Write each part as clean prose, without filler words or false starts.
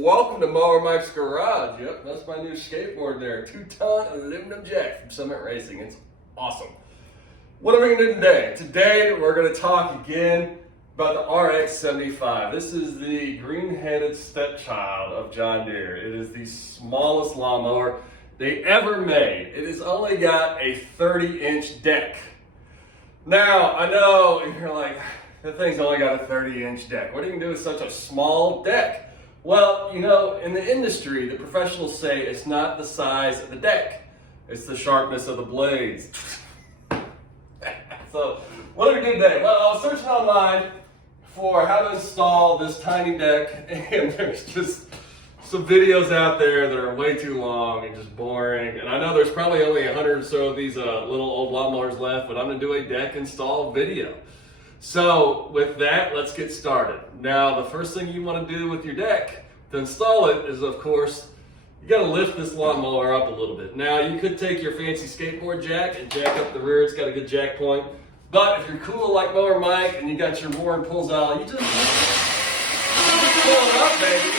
welcome to Mower Mike's garage. Yep, that's my new skateboard there. 2-ton aluminum jack from Summit Racing. It's awesome. What are we gonna do today? Today we're gonna talk again about the RX75. This is the green-headed stepchild of John Deere. It is the smallest lawnmower they ever made. It has only got a 30-inch deck. Now, I know you're like, that thing's only got a 30-inch deck. What are you gonna do with such a small deck? Well, you know, in the industry, the professionals say it's not the size of the deck, it's the sharpness of the blades. So, what are we doing today? Well, I was searching online for how to install this tiny deck, and there's just some videos out there that are way too long and just boring. And I know there's probably only 100 or so of these little old lawnmowers left, but I'm gonna do a deck install video. So with that, let's get started. Now, the first thing you want to do with your deck to install it is, of course, you got to lift this lawnmower up a little bit. Now, you could take your fancy skateboard jack and jack up the rear. It's got a good jack point. But if you're cool like Mower Mike and you got your roar and pulls out, you just pull it up, baby.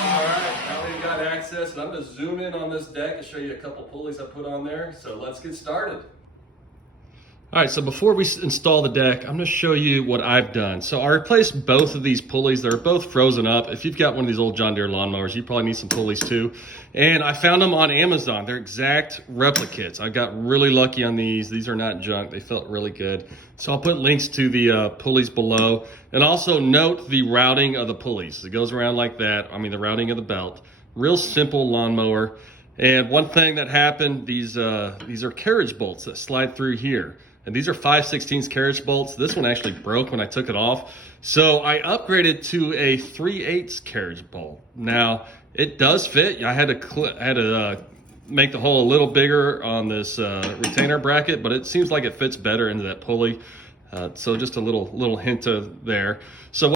All right, now we've got access, and I'm going to zoom in on this deck and show you a couple pulleys I put on there. So let's get started. All right, so before we install the deck, I'm gonna show you what I've done. So I replaced both of these pulleys. They're both frozen up. If you've got one of these old John Deere lawnmowers, you probably need some pulleys too. And I found them on Amazon. They're exact replicates. I got really lucky on these. These are not junk. They felt really good. So I'll put links to the pulleys below. And also note the routing of the pulleys. It goes around like that. I mean, the routing of the belt. Real simple lawnmower. And one thing that happened, these are carriage bolts that slide through here. And these are 5/16 carriage bolts. This one actually broke when I took it off. So I upgraded to a 3/8 carriage bolt. Now, it does fit. I had to make the hole a little bigger on this retainer bracket, but it seems like it fits better into that pulley. So just a little hint of there. So,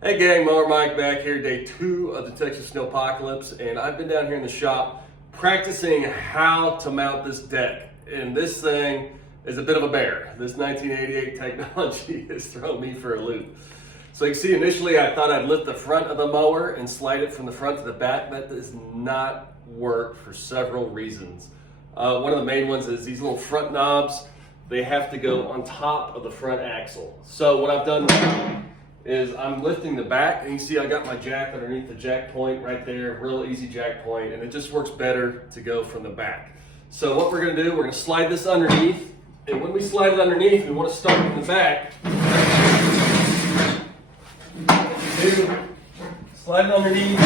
hey gang, Mower Mike back here, day 2 of the Texas Snowpocalypse, and I've been down here in the shop practicing how to mount this deck. And this thing is a bit of a bear. This 1988 technology has thrown me for a loop. So you can see initially I thought I'd lift the front of the mower and slide it from the front to the back. That does not work for several reasons. One of the main ones is these little front knobs. They have to go on top of the front axle. So what I've done now is I'm lifting the back, and you see I got my jack underneath the jack point right there, real easy jack point, and it just works better to go from the back. So what we're gonna do, we're gonna slide this underneath. And when we slide it underneath, we want to start from the back. Slide it underneath.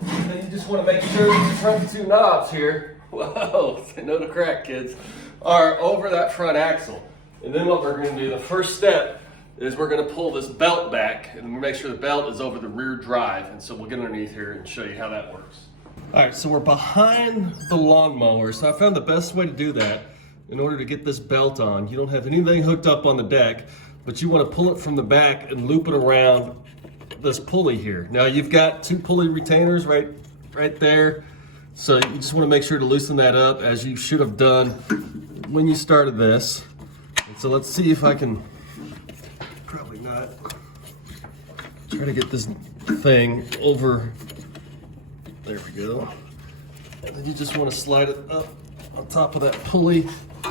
And then you just want to make sure the front 2 knobs here, whoa, no to crack, kids, are over that front axle. And then what we're going to do, the first step, is we're going to pull this belt back, and we'll make sure the belt is over the rear drive. And so we'll get underneath here and show you how that works. All right, so we're behind the lawnmower. So I found the best way to do that in order to get this belt on. You don't have anything hooked up on the deck, but you want to pull it from the back and loop it around this pulley here. Now you've got 2 pulley retainers right there. So you just want to make sure to loosen that up, as you should have done when you started this. And so let's see if I can, probably not, try to get this thing over. There we go. And then you just want to slide it up on top of that pulley.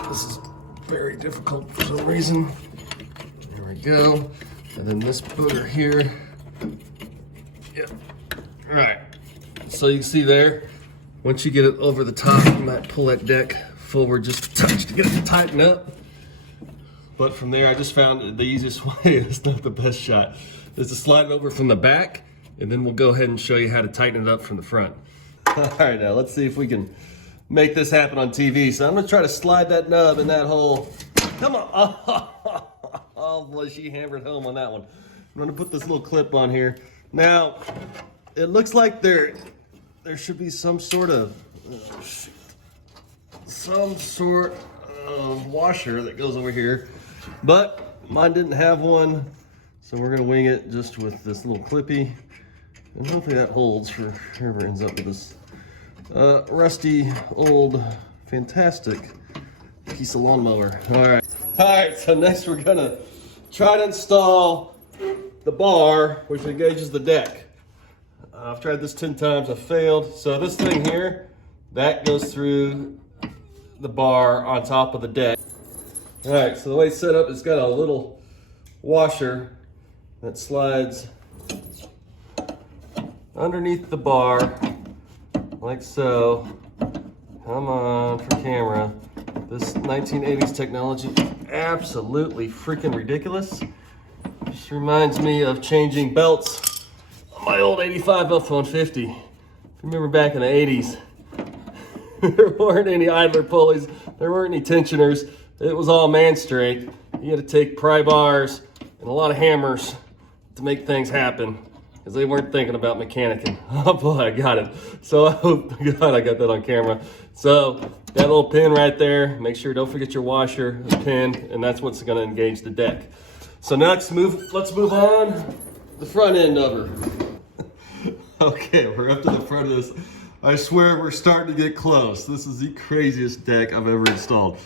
This is very difficult for some reason. There we go. And then this booger here. Yep. All right. So you can see there, once you get it over the top, you might pull that deck forward just a touch to get it to tighten up. But from there, I just found the easiest way, it's not the best shot, is to slide it over from the back. And then we'll go ahead and show you how to tighten it up from the front. All right, now let's see if we can make this happen on TV. So I'm gonna try to slide that nub in that hole. Come on. Oh boy, she hammered home on that one. I'm gonna put this little clip on here. Now, it looks like there should be some sort of, washer that goes over here, but mine didn't have one. So we're gonna wing it just with this little clippy. And hopefully that holds for whoever ends up with this rusty, old, fantastic piece of lawnmower. All right, so next we're gonna try to install the bar, which engages the deck. I've tried this 10 times, I've failed. So this thing here, that goes through the bar on top of the deck. All right, so the way it's set up, it's got a little washer that slides underneath the bar, like so. Come on, for camera. This 1980s technology is absolutely freaking ridiculous. Just reminds me of changing belts on my old 85 F-150. If you remember back in the 80s, there weren't any idler pulleys, there weren't any tensioners. It was all man straight. You had to take pry bars and a lot of hammers to make things happen, because they weren't thinking about mechanicking. Oh boy, I got it. So I hope to God I got that on camera. So that little pin right there, make sure don't forget your washer, the pin, and that's what's gonna engage the deck. So next let's move on the front end of her. Okay, we're up to the front of this. I swear we're starting to get close. This is the craziest deck I've ever installed.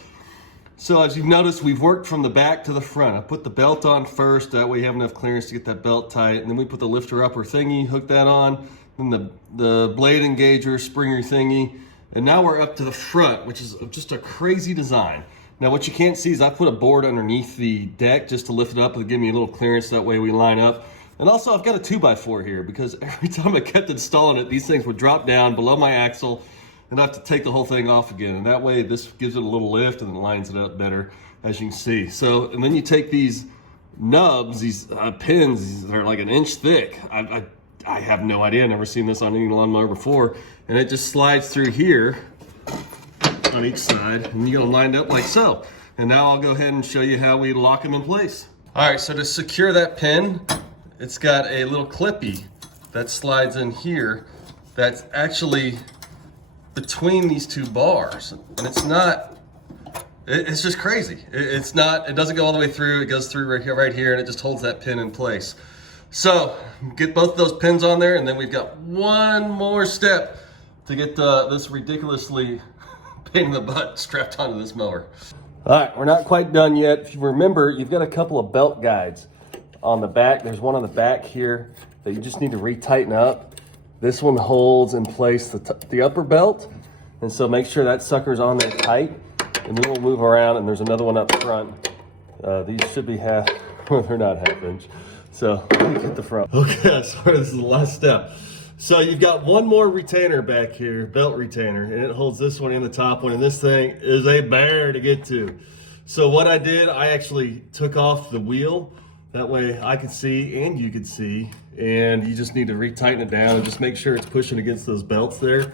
So as you've noticed, we've worked from the back to the front. I put the belt on first, that way you have enough clearance to get that belt tight, and then we put the lifter upper thingy, hook that on, then the blade engager, springer thingy, and now we're up to the front, which is just a crazy design. Now what you can't see is I put a board underneath the deck just to lift it up and give me a little clearance, that way we line up. And also I've got a 2x4 here, because every time I kept installing it, these things would drop down below my axle, and I have to take the whole thing off again. And that way this gives it a little lift and it lines it up better, as you can see. So, and then you take these nubs, these pins that are like an inch thick. I have no idea, I've never seen this on any lawnmower before. And it just slides through here on each side, and you go lined up like so. And now I'll go ahead and show you how we lock them in place. All right, so to secure that pin, it's got a little clippy that slides in here that's actually between these two bars, and it's just crazy. It doesn't go all the way through, it goes through right here, and it just holds that pin in place. So get both of those pins on there, and then we've got one more step to get this ridiculously pain in the butt strapped onto this mower. All right, we're not quite done yet. If you remember, you've got a couple of belt guides on the back. There's one on the back here that you just need to retighten up. This one holds in place the upper belt, and so make sure that sucker's on there tight, and then we'll move around, and there's another one up front. These should be half, well, they're not half inch. So let me get the front. Okay, sorry, this is the last step. So you've got one more retainer back here, belt retainer, and it holds this one and the top one, and this thing is a bear to get to. So what I did, I actually took off the wheel. That way I could see and you could see, and you just need to retighten it down and just make sure it's pushing against those belts there,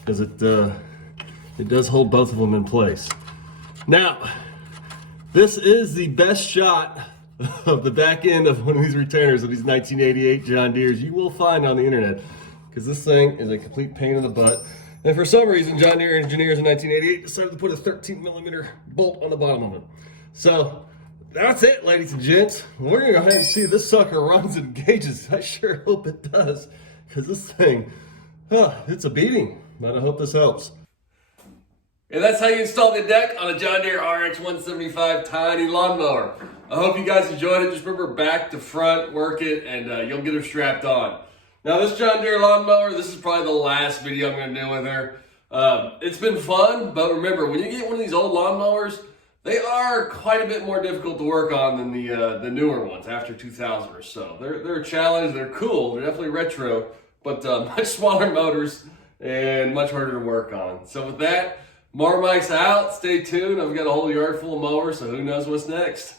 because it does hold both of them in place. Now, this is the best shot of the back end of one of these retainers of these 1988 John Deeres you will find on the internet, because this thing is a complete pain in the butt. And for some reason, John Deere engineers in 1988 decided to put a 13mm bolt on the bottom of it. So that's it, ladies and gents. We're gonna go ahead and see if this sucker runs and engages. I sure hope it does, because this thing, it's a beating. But I hope this helps. And that's how you install the deck on a John Deere RX75 tiny lawnmower. I hope you guys enjoyed it. Just remember, back to front, work it, and you'll get her strapped on. Now this John Deere lawnmower, this is probably the last video I'm gonna do with her. It's been fun, but remember, when you get one of these old lawnmowers, they are quite a bit more difficult to work on than the newer ones after 2000 or so. They're a challenge, they're cool, they're definitely retro, but much smaller motors and much harder to work on. So with that, Mower Mike's out, stay tuned. I've got a whole yard full of mowers, so who knows what's next.